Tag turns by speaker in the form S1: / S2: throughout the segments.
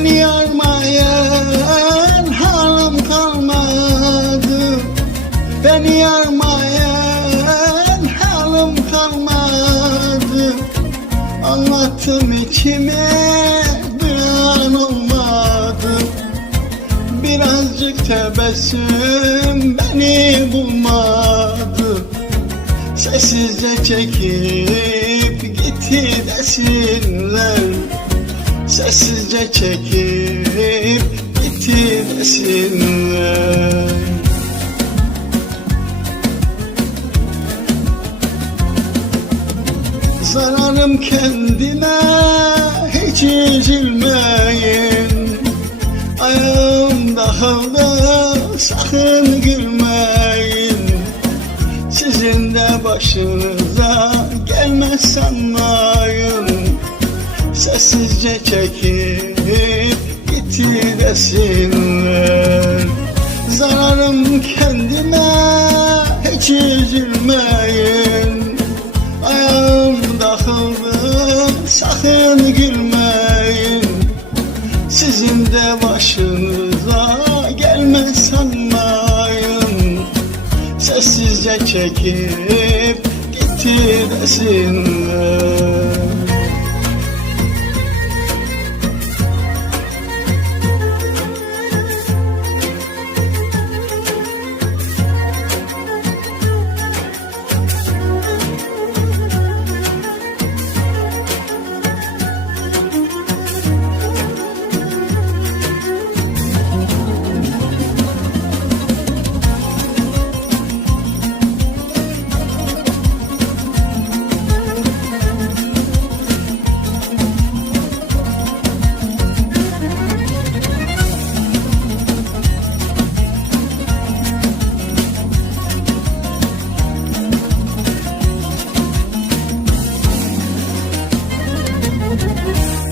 S1: Beni yarmayan halim kalmadı. Beni yarmayan halim kalmadı. Anlattım içime bir an olmadı. Birazcık tebessüm beni bulmadı. Sessizce çekip gitti desinler Sessizce çekip gitti desinler Zararım kendime hiç üzülmeyin. Ayağım dağıldı sakın gülmeyin. Sizin de başınıza gelmez sanmayın Sessizce çekip gitti desinler Zararım kendime hiç üzülmeyin. Ayağım dağıldı sakın gülmeyin. Sizin de başınıza gelmez sanmayın. Sessizce çekip gitti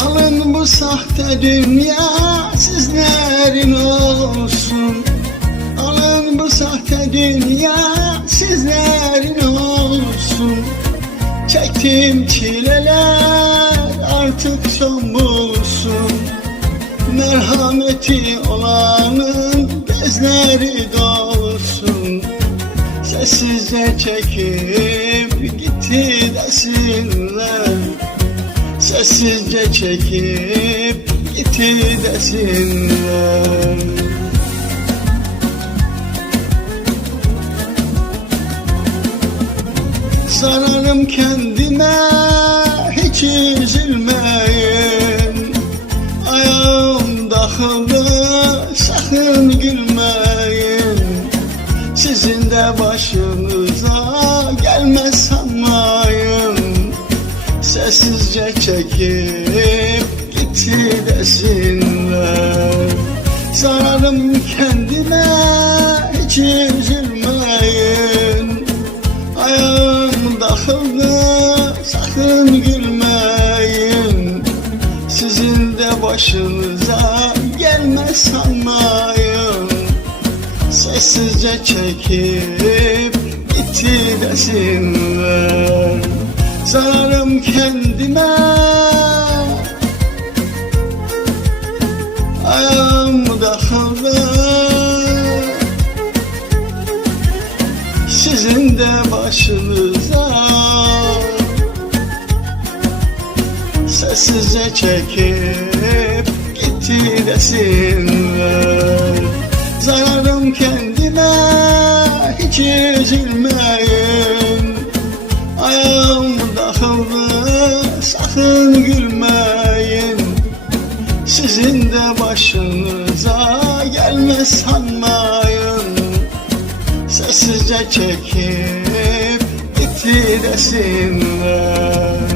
S1: Alın bu sahte dünya sizlerin olsun? Alın bu sahte dünya sizlerin olsun? Çektiğim çileler artık son bulsun. Merhameti olanın gözleri dolsun. Sessizce çekip gitti desinler Sessizce çekip gitti desinler Sararım kendime hiç üzülmeyin. Ayağım dağıldı çekip gitti desinler Zararım kendime hiç üzülmeyin. Ayağım dağıldı sakın gülmeyin. Sizin de başınıza gelmez sanmayın. Sessizce çekip gitti desinler Zararım kendime de başınıza Sessizce çekip gitti desinler Zararım kendime hiç üzülmeyin. Ayağım dağıldı sakın gülmeyin. Sizin de başınıza gelmez sanmayın Sessizce çekip gitti desinler